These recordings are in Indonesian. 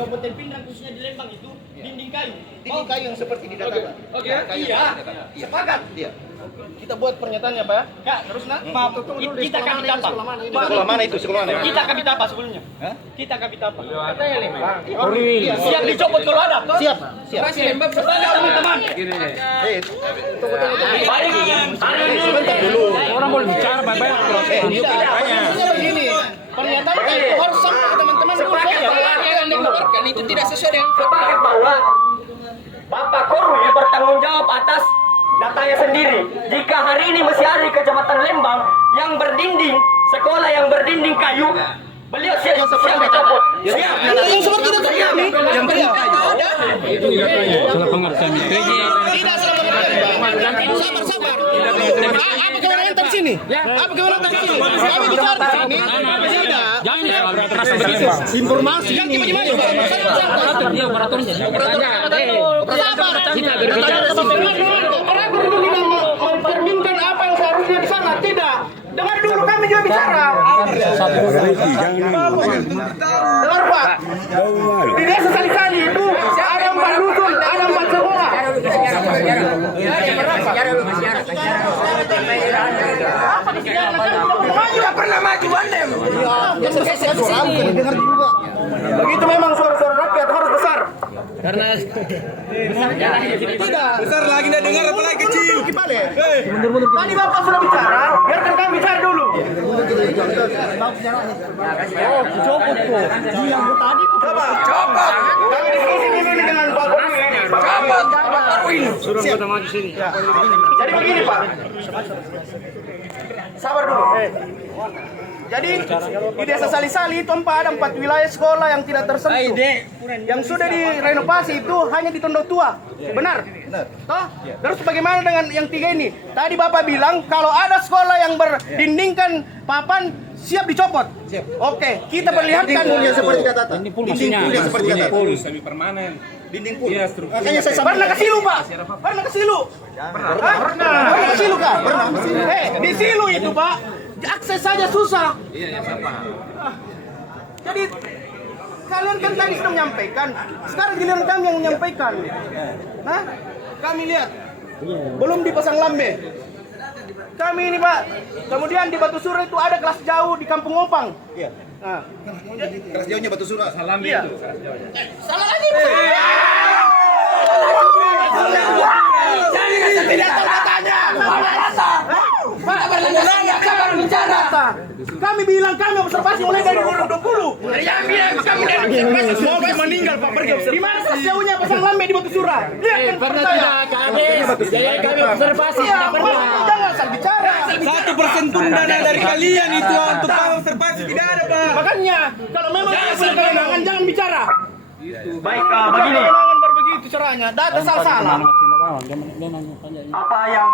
Kabupaten Pindrang khususnya di Lembang itu dinding kayu. Dinding kayu yang seperti di data. Oke. Iya. Sepakat. Iya. Kita buat pernyataannya, Pak. Kak, terus nak. Maaf, kita kabit apa? Sekolah mana itu? Sekolah mana? Kita kabit apa sebelumnya? Kita kabit apa? Katanya Lembang. Iya. Siap dicopot kalau ada. Siap. Siap. Lembang sepakat teman-teman. Baik. Sebentar dulu. Orang boleh bicara, baik-baik. Begini. Pernyataan itu harus sampai ke teman-teman dulu. Yang dikeluarkan itu tidak sesuai dengan Sepakat bahwa Bapak Korwil bertanggung jawab atas datanya sendiri. Jika hari ini masih ada di Kecamatan Lembang yang berdinding, sekolah yang berdinding kayu, beliau siap dicopot. Siap. Yang seperti data ini. Yang berdinding kayu. Itu katanya salah pengertian itu. Tidak salah pengertian. Sabar. Apa kewenangan di sini? Apa kewenangan di sini? Kami bicara di sini. Tidak. Jangan Informasi ganti bagaimana? dia operatornya. Sabar. Kita berbicara Operator itu tidak mencerminkan apa yang seharusnya di sana. Tidak. Dengar dulu kami juga bicara. Dengar Pak. Di desa Sali-Sali itu ada 4 dusun, ada 4 sekolah. Tidak pernah maju Anda. Dengar juga. Begitu memang suara-suara rakyat harus besar. Karena Tidak. Besar lagi tidak dengar apalagi kecil. Tadi Bapak sudah bicara, biarkan kami bicara dulu. Copot. Kami diskusi dulu dengan Pak Korwil. suruh kita maju sini. Jadi begini Pak. Sabar dulu. Jadi di desa Sali-Sali itu ada 4 wilayah sekolah yang tidak tersentuh. Yang sudah direnovasi itu hanya di Tondok Tua. Benar? Toh? Terus bagaimana dengan yang 3 ini? Tadi Bapak bilang kalau ada sekolah yang berdindingkan papan siap dicopot. Oke, kita perlihatkan Dinding seperti kata. Ini pun maksudnya. Dinding seperti kata. Semi permanen. Dinding pun. Iya, struktur. Makanya saya Pernah ke Silu, Pak? Pernah ke Silu? Pernah ke Silu, Kak? Pernah. Di Silu itu, Pak, akses saja susah. Iya, siapa? Jadi kalian kan tadi sudah menyampaikan, sekarang giliran kami yang menyampaikan. Nah, kami lihat belum dipasang lambe. Kami ini Pak, kemudian di Batu Sura itu ada kelas jauh di Kampung Opang. Iya. Nah, Keras jauhnya Batu Sura. Salam iya. itu. Salah lagi. Tidak tahu katanya. Pak, baru bicara. Kami bilang kami observasi mulai dari 2020. Yang bilang kami dari observasi. Mau meninggal Pak, pergi observasi. Di mana kelas jauhnya pasang lambe di Batu Sura? Lihat kan pernah tidak jadi kami observasi. Tidak pernah. Jangan asal bicara. 1% pun dana dari kalian itu untuk observasi tidak ada Pak. Makanya kalau memang tidak punya kewenangan jangan bicara. Baik, begini. Kewenangan baru begitu caranya. Data salah-salah. Apa yang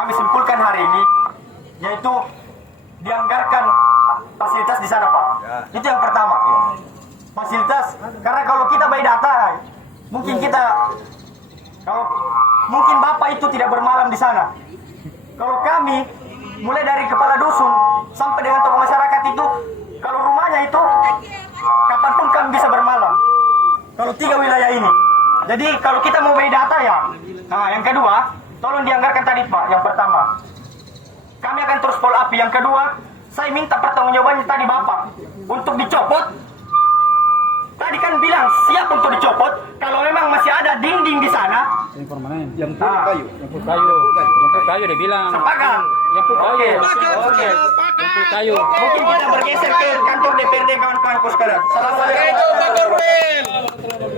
kami simpulkan hari ini yaitu dianggarkan fasilitas di sana Pak. Itu yang pertama. Fasilitas karena kalau kita by data mungkin mungkin Bapak itu tidak bermalam di sana. Kalau kami mulai dari kepala dusun sampai dengan tokoh masyarakat itu kalau rumahnya itu kapanpun kami bisa bermalam. Kalau 3 wilayah ini. Jadi kalau kita mau by data ya. Nah, yang kedua, tolong dianggarkan tadi Pak, yang pertama. Kami akan terus follow up. Yang kedua, saya minta pertanggungjawabannya tadi Bapak untuk dicopot. Tadi kan bilang siap untuk dicopot kalau memang masih ada dinding di sana. Semi permanen. Yang full kayu. Yang full kayu dia bilang. Sepakat. Yang full kayu. Oke. Yang full kayu. Mungkin kita bergeser ke kantor DPRD kawan-kawanku sekalian. Assalamualaikum. Pak Korwil.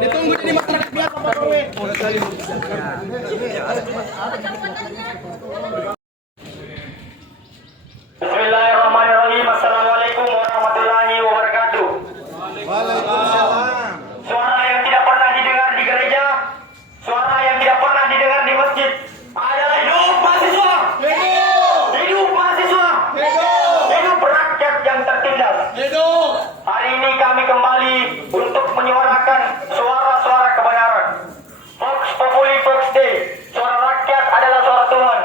Ditunggu di masyarakat biasa Pak Korwil. Bismillahirrahmanirrahim. Assalamualaikum warahmatullahi wabarakatuh. Waalaikumsalam. Suara yang tidak pernah didengar di gereja, suara yang tidak pernah didengar di masjid adalah hidup mahasiswa. Hidup mahasiswa. Hidup rakyat yang tertindas. Hari ini kami kembali untuk menyuarakan suara-suara kebenaran. Vox Populi Vox Dei. Suara rakyat adalah suara Tuhan.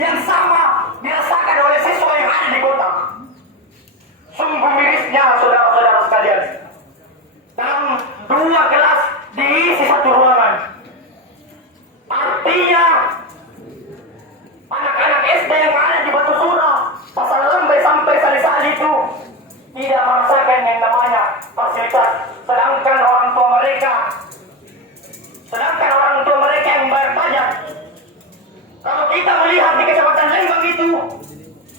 yang sama dirasakan oleh siswa yang ada di kota. Sungguh mirisnya saudara-saudara sekalian. Dalam 2 kelas diisi 1 ruangan. Artinya anak-anak SD yang ada di Batu Sura, Pasar Lambai sampai Sali-Sali itu tidak merasakan yang namanya fasilitas. Sedangkan orang tua mereka yang bayar pajak. Kalau kita melihat di Kecamatan Lembang itu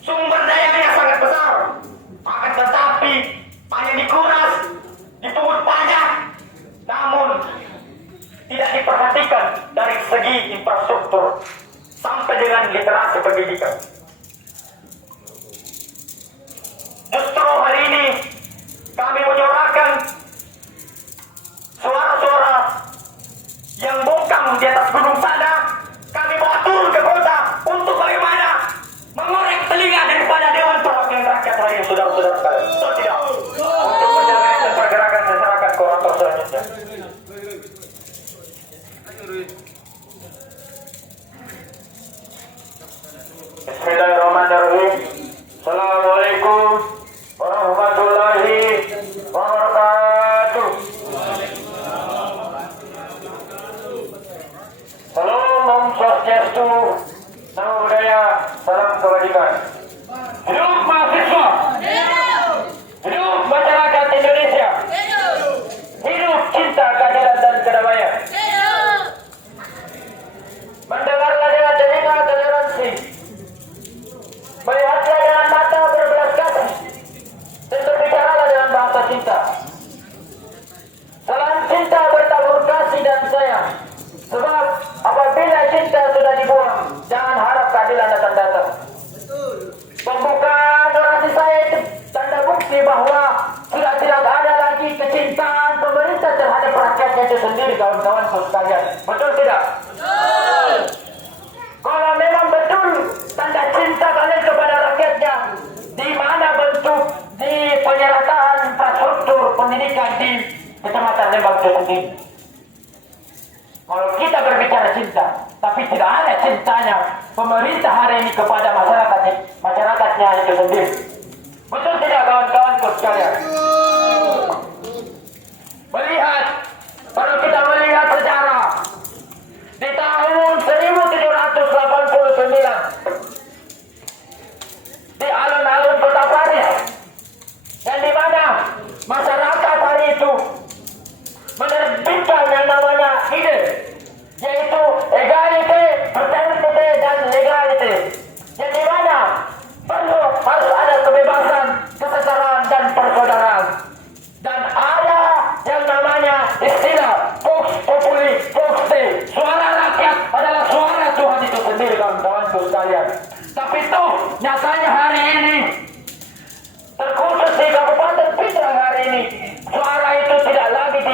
sumber dayanya sangat besar, akan tetapi hanya dikuras, dipungut pajak, namun tidak diperhatikan dari segi infrastruktur sampai dengan literasi pendidikan. Justru hari ini kami menyuarakan suara-suara yang bungkam di atas gunung sana. Kami bawa turun ke kota untuk bagaimana mengorek telinga daripada Dewan Perwakilan Rakyat hari ini, saudara-saudara sekalian. Betul tidak? Untuk menjalankan pergerakan masyarakat korator selanjutnya. Bismillahirrahmanirrahim. Assalamualaikum warahmatullahi wabarakatuh. Salam Om Swastiastu, Namo Buddhaya, salam kebajikan. Hidup mahasiswa, hidup masyarakat Indonesia, hidup cinta keadilan dan kedamaian. Mendengarlah dengan telinga toleransi, melihatlah dengan mata berbelas kasih, dan berbicaralah dengan bahasa cinta. Salam cinta bertabur kasih dan sayang. Sebab apabila cinta sudah dibuang, jangan harap keadilan akan datang. Pembukaan orasi saya itu tanda bukti bahwa sudah tidak ada lagi kecintaan pemerintah terhadap rakyatnya itu sendiri, kawan-kawan sekalian. Betul tidak? Betul. Kalau memang betul tanda cinta kalian kepada rakyatnya, di mana bentuk di penyerataan infrastruktur pendidikan di Kecamatan Lembang itu sendiri? Kalau kita berbicara cinta, tapi tidak ada cintanya pemerintah hari ini kepada masyarakatnya itu sendiri. Betul tidak kawan-kawanku sekalian? Kalau kita melihat sejarah di tahun 1789 di alun-alun kota Paris, dan di mana masyarakat hari itu menerbitkan yang namanya ide, yaitu egalite, fraternite, dan legalite, yang di mana harus ada kebebasan, kesetaraan, dan persaudaraan, dan ada yang namanya istilah Vox Populi, Vox Dei, suara rakyat adalah suara Tuhan itu sendiri, kawan-kawanku sekalian. Tapi itu nyatanya hari ini, terkhusus di Kabupaten Pindrang hari ini, suara itu tidak lagi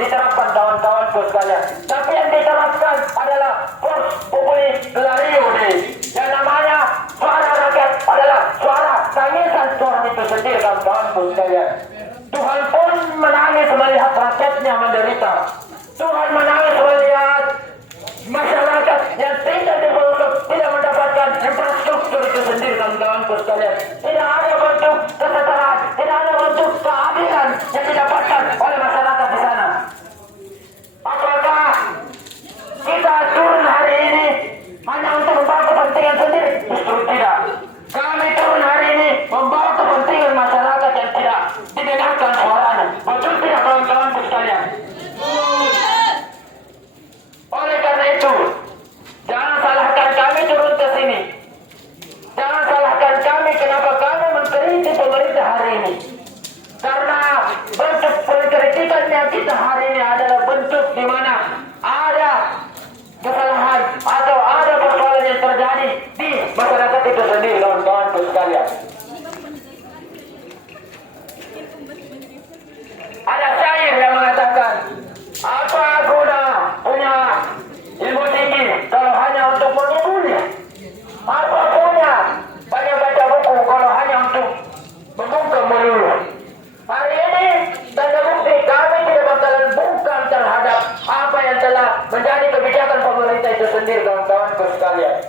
diterapkan kawan-kawanku sekalian. Tapi yang diterapkan adalah Vox Populi Clario Dei, yang namanya suara rakyat adalah suara tangisan Tuhan itu sendiri, kawan-kawanku sekalian. Tuhan pun menangis melihat rakyatnya menderita. Tuhan menangis melihat masyarakat yang tidak mendapatkan infrastruktur itu sendiri, kawan-kawanku sekalian. Tidak ada bentuk kesetaraan, tidak ada bentuk keadilan yang didapatkan oleh masyarakat di sana. Apakah kita turun hari ini hanya untuk membawa kepentingan sendiri? Justru tidak. Kami turun hari ini membawa kepentingan masyarakat yang tidak didengarkan suaranya. Betul tidak kawan-kawanku sekalian? Oleh karena itu, jangan salahkan kami turun ke sini. Jangan salahkan kami kenapa kami mengkritik pemerintah hari ini. Karena bentuk pengkritikannya kita hari ini adalah bentuk di mana ada kesalahan atau ada persoalan yang terjadi di masyarakat itu sendiri, kawan-kawanku sekalian. Ada syair yang mengatakan, apa guna punya ilmu tinggi kalau hanya untuk mengibunya? Apa guna banyak baca buku kalau hanya untuk membungkam melulu? Hari ini tanda bukti kami tidak bakalan bungkam terhadap apa yang telah menjadi kebijakan pemerintah itu sendiri, kawan-kawanku sekalian.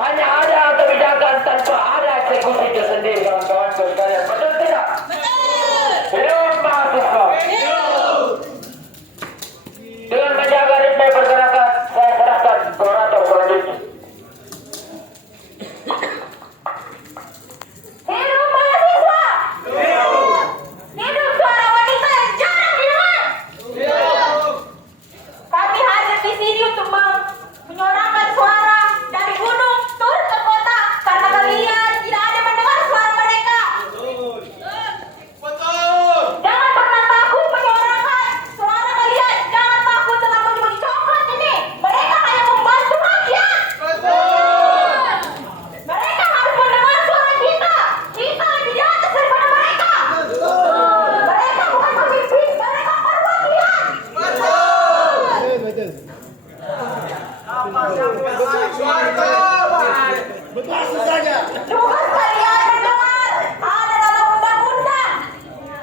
hanya ada kebijakan tanpa ada eksekusi itu sendiri, kawan-kawan sekalian. Betul tidak? Hidup mahasiswa. Dengan menjaga ritme pergerakan, saya serahkan ke orator selanjutnya. Hidup mahasiswa! Hidup suara wanita yang jarang didengar! Kami hadir di sini untuk menyuarakan suara dari gunung turun ke kota karena kalian tidak ada mendengar suara mereka. Jangan pernah takut menyuarakan suara kalian. Jangan takut dengan bagi-bagi coklat ini. Mereka hanya membantu rakyat. Mereka harus mendengar suara kita. Kita lebih di atas daripada mereka. Mereka bukan pemimpin, mereka perwakilan. Tugas kalian mendengar ada dalam undang-undang.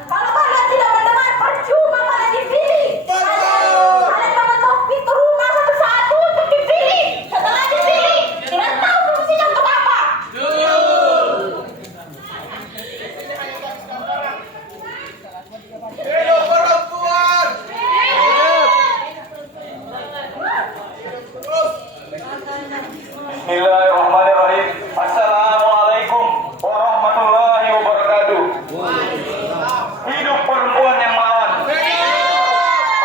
Kalau kalian tidak mendengar, percuma kalian dipilih. Kalian membentuk pintu rumah satu-satu untuk dipilih. Setelah dipilih, tidak tahu fungsinya untuk apa. Hidup perempuan. Bismillahirrahmanirrahim. Assalamualaikum warahmatullahi wabarakatuh. Hidup perempuan yang melawan.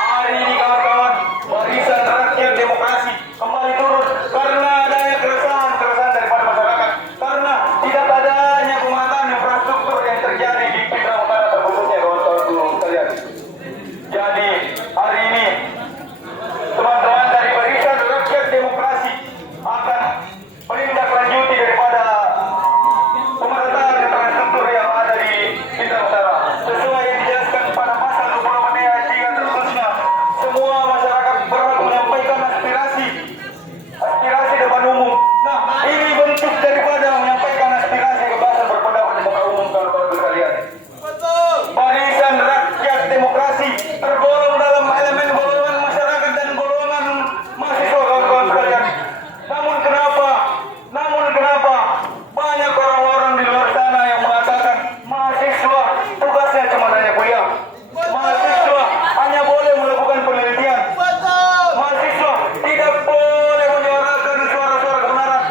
Hari ini kawan-kawan, Barisan Rakyat Demokrasi kembali turun karena adanya keresahan daripada masyarakat, karena tidak adanya pematangan infrastruktur yang terjadi di Pindrang Utara, terkhususnya kawan-kawan sekalian. Jadi hari ini teman-teman dari Barisan Rakyat Demokrasi akan menindaklanjuti daripada pemerataan infrastruktur yang ada di Pindrang Utara sesuai yang dijelaskan pada pasal 24 ayat 3 terkhususnya. Semua masyarakat berhak menyampaikan aspirasi depan umum. Nah, ini bentuk daripada menyampaikan aspirasi kebebasan berpendapat di muka umum, kawan-kawan sekalian. Barisan Rakyat Demokrasi tergolong dalam elemen golongan masyarakat dan golongan mahasiswa, kawan-kawan sekalian. Namun kenapa banyak orang-orang di luar sana yang mengatakan mahasiswa tugasnya cuma hanya kuliah, mahasiswa hanya boleh melakukan penelitian, mahasiswa tidak boleh menyuarakan suara-suara kebenaran,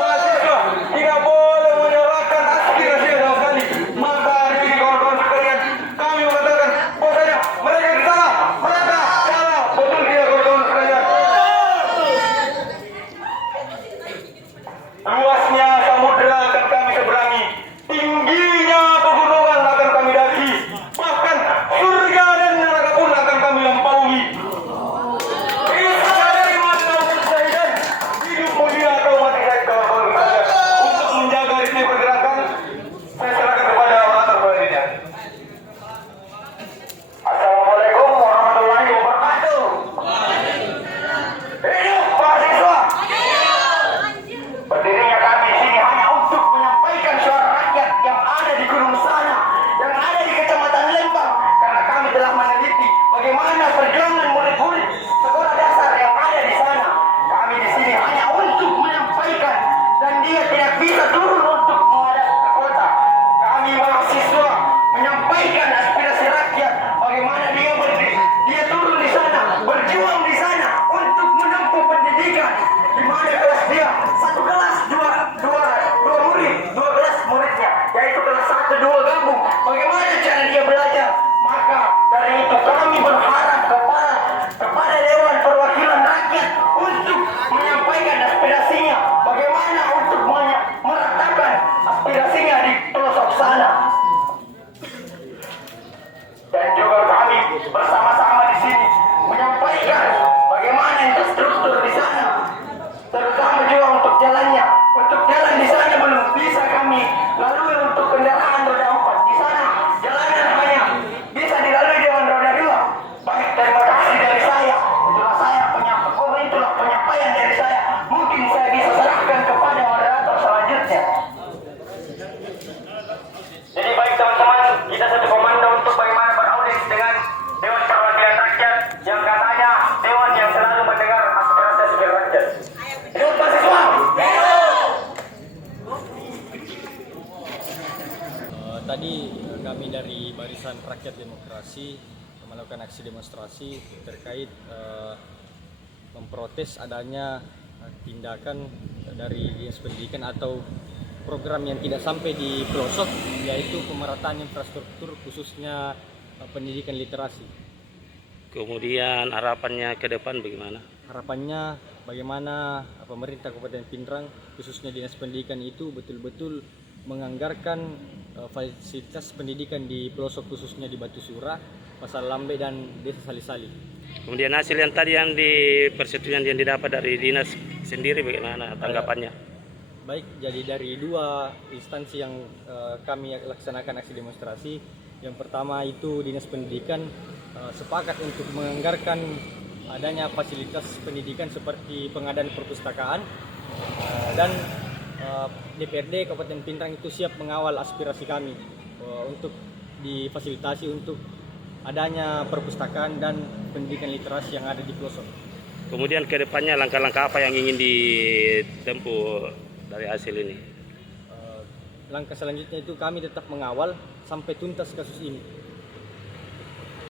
mahasiswa tidak boleh menyuarakan aspirasi sama sekali. Maka hari ini kawan-kawan sekalian, kami mengatakan bahwasanya mereka salah. Betul tidak, kawan-kawan sekalian? Luasnya samudera akan kami seberangi, tingginya pegunungan akan kami daki, bahkan surga dan neraka pun akan kami lampaui. Bisa dari mati maupun syahidan, hidup mulia atau mati syahid, kawan-kawan sekalian. Untuk menjaga ritme pergerakan, saya serahkan kepada orator selanjutnya. Assalamualaikum warahmatullahi wabarakatuh. Hidup mahasiswa. Berdirinya kami di sini tadi kami dari Barisan Rakyat Demokrasi melakukan aksi demonstrasi terkait memprotes adanya tindakan dari Dinas Pendidikan atau program yang tidak sampai di pelosok, yaitu pemerataan infrastruktur khususnya pendidikan literasi. Kemudian harapannya ke depan bagaimana? Harapannya bagaimana pemerintah Kabupaten Pindrang khususnya Dinas Pendidikan itu betul-betul menganggarkan fasilitas pendidikan di pelosok khususnya di Batu Sura, Pasar Lambe dan Desa Sali-Sali. Kemudian hasil yang tadi yang di persetujuan yang didapat dari dinas sendiri bagaimana tanggapannya? Baik, jadi dari dua instansi yang kami laksanakan aksi demonstrasi, yang pertama itu Dinas Pendidikan sepakat untuk menganggarkan adanya fasilitas pendidikan seperti pengadaan perpustakaan dan DPRD Kabupaten Pindrang itu siap mengawal aspirasi kami untuk difasilitasi untuk adanya perpustakaan dan pendidikan literasi yang ada di pelosok. Kemudian ke depannya langkah-langkah apa yang ingin ditempuh dari hasil ini? Langkah selanjutnya itu kami tetap mengawal sampai tuntas kasus ini.